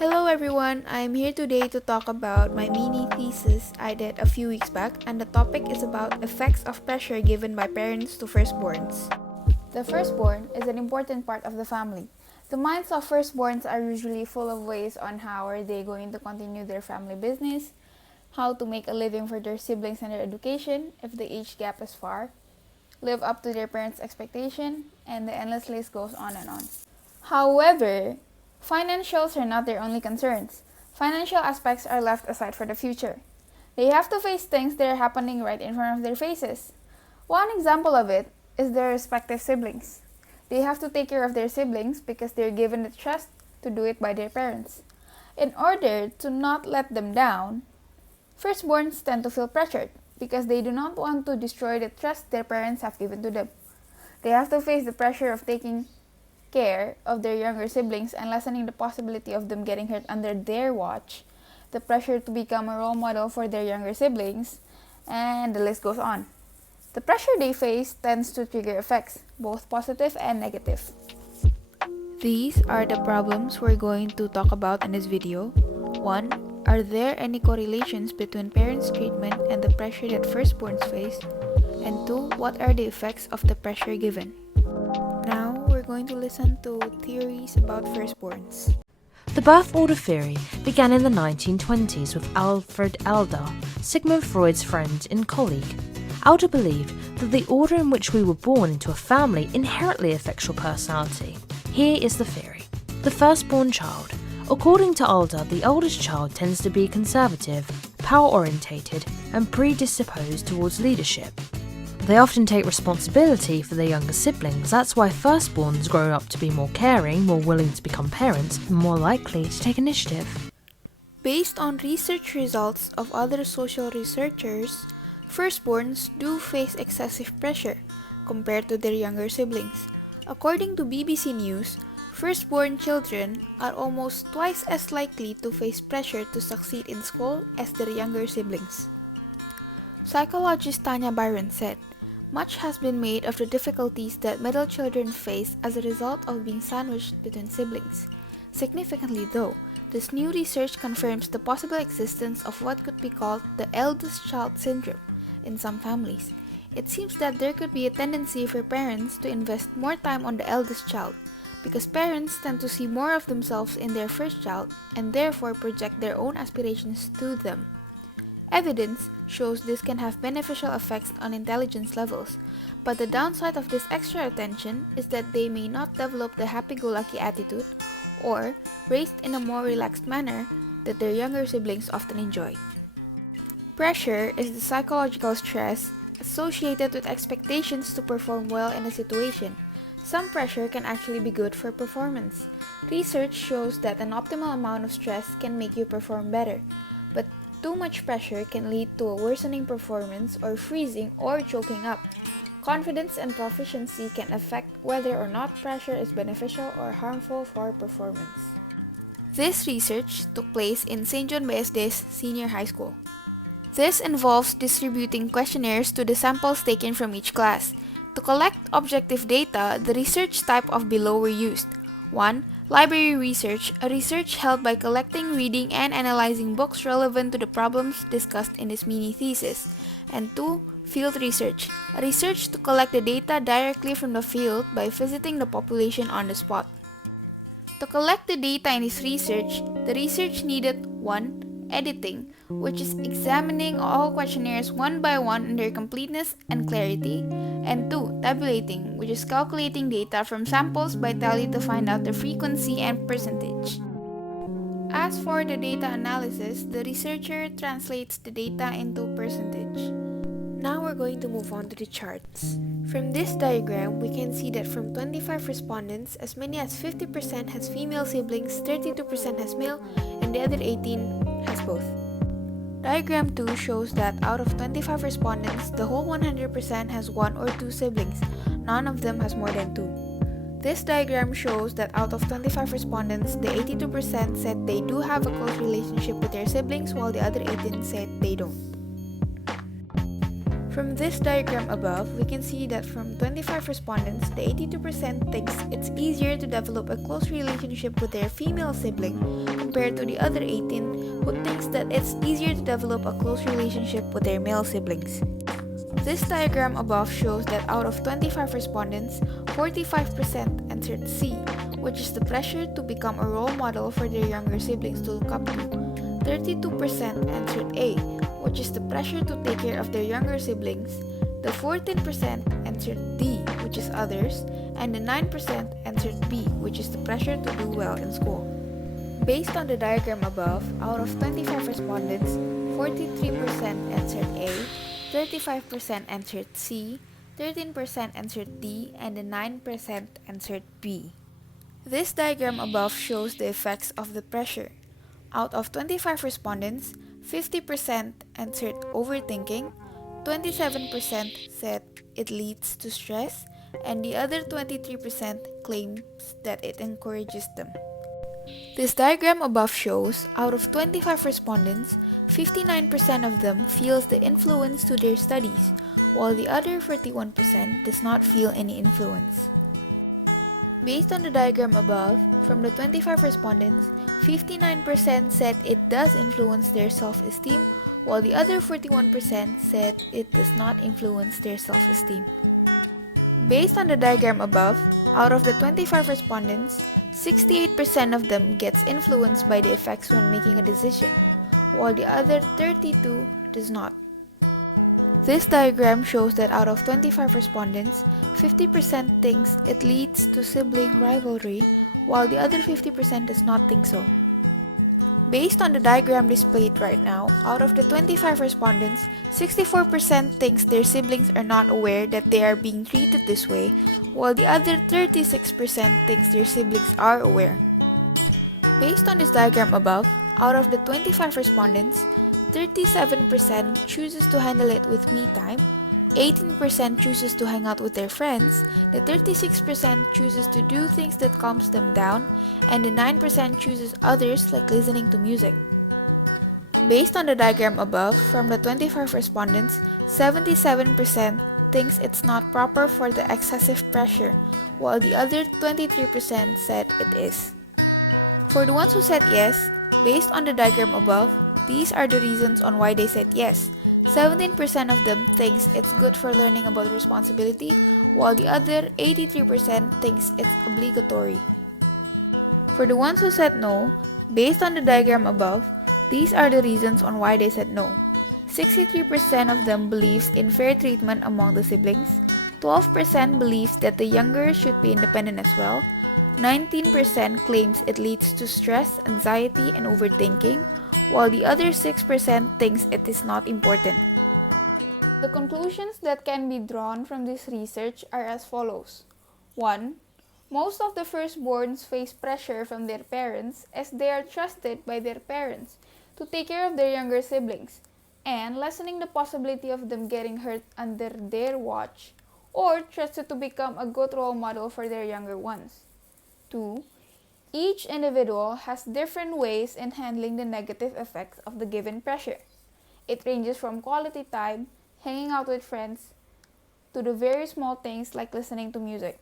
Hello everyone, I'm here today to talk about my mini thesis I did a few weeks back, and the topic is about effects of pressure given by parents to firstborns. The firstborn is an important part of the family. The minds of firstborns are usually full of ways on how are they going to continue their family business, how to make a living for their siblings and their education if the age gap is far, live up to their parents' expectation, and the endless list goes on and on. However, financials are not their only concerns. Financial aspects are left aside for the future. They have to face things that are happening right in front of their faces. One example of it is their respective siblings. They have to take care of their siblings because they're given the trust to do it by their parents. In order to not let them down, firstborns tend to feel pressured because they do not want to destroy the trust their parents have given to them. They have to face the pressure of taking care of their younger siblings and lessening the possibility of them getting hurt under their watch, the pressure to become a role model for their younger siblings, and the list goes on. The pressure they face tends to trigger effects, both positive and negative. These are the problems we're going to talk about in this video. 1. Are there any correlations between parents' treatment and the pressure that firstborns face? And 2. What are the effects of the pressure given? Now, we're going to listen to theories about firstborns. The birth order theory began in the 1920s with Alfred Adler, Sigmund Freud's friend and colleague. Adler believed that the order in which we were born into a family inherently affects your personality. Here is the theory. The firstborn child. According to Adler, the oldest child tends to be conservative, power-orientated, and predisposed towards leadership. They often take responsibility for their younger siblings. That's why firstborns grow up to be more caring, more willing to become parents, and more likely to take initiative. Based on research results of other social researchers, firstborns do face excessive pressure compared to their younger siblings. According to BBC News, firstborn children are almost twice as likely to face pressure to succeed in school as their younger siblings. Psychologist Tanya Byron said, "Much has been made of the difficulties that middle children face as a result of being sandwiched between siblings. Significantly though, this new research confirms the possible existence of what could be called the eldest child syndrome in some families. It seems that there could be a tendency for parents to invest more time on the eldest child, because parents tend to see more of themselves in their first child and therefore project their own aspirations to them. Evidence shows this can have beneficial effects on intelligence levels, but the downside of this extra attention is that they may not develop the happy-go-lucky attitude or raised in a more relaxed manner that their younger siblings often enjoy." Pressure is the psychological stress associated with expectations to perform well in a situation. Some pressure can actually be good for performance. Research shows that an optimal amount of stress can make you perform better, but too much pressure can lead to a worsening performance or freezing or choking up. Confidence and proficiency can affect whether or not pressure is beneficial or harmful for performance. This research took place in St. John BSD's senior high school. This involves distributing questionnaires to the samples taken from each class. To collect objective data, the research type of below were used. 1. Library research, a research held by collecting, reading, and analyzing books relevant to the problems discussed in this mini thesis. And 2. Field research, a research to collect the data directly from the field by visiting the population on the spot. To collect the data in this research, the research needed 1. Editing, which is examining all questionnaires one by one in their completeness and clarity, and 2. Tabulating, which is calculating data from samples by tally to find out the frequency and percentage. As for the data analysis, the researcher translates the data into percentage. Now we're going to move on to the charts. From this diagram, we can see that from 25 respondents, as many as 50% has female siblings, 32% has male, and the other 18 has both. Diagram 2 shows that out of 25 respondents, the whole 100% has 1 or 2 siblings. None of them has more than 2. This diagram shows that out of 25 respondents, the 82% said they do have a close relationship with their siblings, while the other 18 said they don't. From this diagram above, we can see that from 25 respondents, the 82% thinks it's easier to develop a close relationship with their female sibling compared to the other 18 who thinks that it's easier to develop a close relationship with their male siblings. This diagram above shows that out of 25 respondents, 45% answered C, which is the pressure to become a role model for their younger siblings to look up to. 32% answered A, which is the pressure to take care of their younger siblings. The 14% answered D, which is others, and the 9% answered B, which is the pressure to do well in school. Based on the diagram above, out of 25 respondents, 43% answered A, 35% answered C, 13% answered D, and the 9% answered B. This diagram above shows the effects of the pressure. Out of 25 respondents, 50% answered overthinking, 27% said it leads to stress, and the other 23% claims that it encourages them. This diagram above shows, out of 25 respondents, 59% of them feels the influence to their studies, while the other 41% does not feel any influence. Based on the diagram above, from the 25 respondents, 59% said it does influence their self-esteem, while the other 41% said it does not influence their self-esteem. Based on the diagram above, out of the 25 respondents, 68% of them gets influenced by the effects when making a decision, while the other 32 does not. This diagram shows that out of 25 respondents, 50% thinks it leads to sibling rivalry, while the other 50% does not think so. Based on the diagram displayed right now, out of the 25 respondents, 64% thinks their siblings are not aware that they are being treated this way, while the other 36% thinks their siblings are aware. Based on this diagram above, out of the 25 respondents, 37% chooses to handle it with me time, 18% chooses to hang out with their friends, the 36% chooses to do things that calms them down, and the 9% chooses others like listening to music. Based on the diagram above, from the 25 respondents, 77% thinks it's not proper for the excessive pressure, while the other 23% said it is. For the ones who said yes, based on the diagram above, these are the reasons on why they said yes. 17% of them thinks it's good for learning about responsibility, while the other 83% thinks it's obligatory. For the ones who said no, based on the diagram above, these are the reasons on why they said no. 63% of them believes in fair treatment among the siblings, 12% believes that the younger should be independent as well, 19% claims it leads to stress, anxiety, and overthinking, while the other 6% thinks it is not important. The conclusions that can be drawn from this research are as follows. 1. Most of the firstborns face pressure from their parents as they are trusted by their parents to take care of their younger siblings, and lessening the possibility of them getting hurt under their watch, or trusted to become a good role model for their younger ones. 2. Each individual has different ways in handling the negative effects of the given pressure. It ranges from quality time, hanging out with friends, to the very small things like listening to music.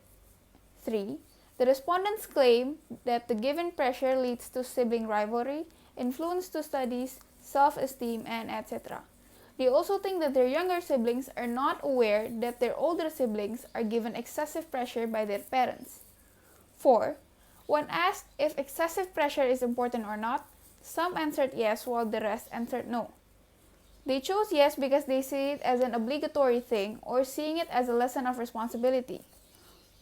3. The respondents claim that the given pressure leads to sibling rivalry, influence to studies, self-esteem, and etc. They also think that their younger siblings are not aware that their older siblings are given excessive pressure by their parents. 4. When asked if excessive pressure is important or not, some answered yes while the rest answered no. They chose yes because they see it as an obligatory thing or seeing it as a lesson of responsibility.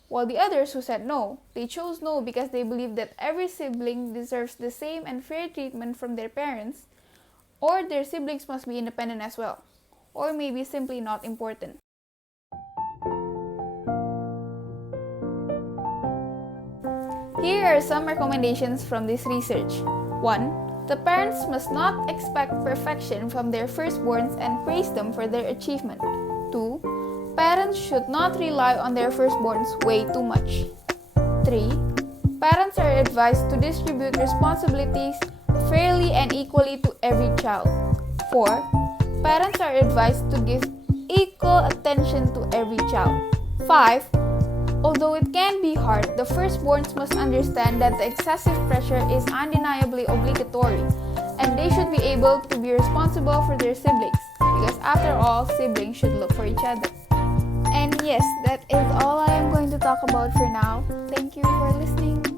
While the others who said no, they chose no because they believe that every sibling deserves the same and fair treatment from their parents, or their siblings must be independent as well, or maybe simply not important. Here are some recommendations from this research. 1. The parents must not expect perfection from their firstborns and praise them for their achievement. 2. Parents should not rely on their firstborns way too much. 3. Parents are advised to distribute responsibilities fairly and equally to every child. 4. Parents are advised to give equal attention to every child. 5. Although it can be hard, the firstborns must understand that the excessive pressure is undeniably obligatory able to be responsible for their siblings, because after all, siblings should look for each other. And yes, that is all I am going to talk about for now. Thank you for listening.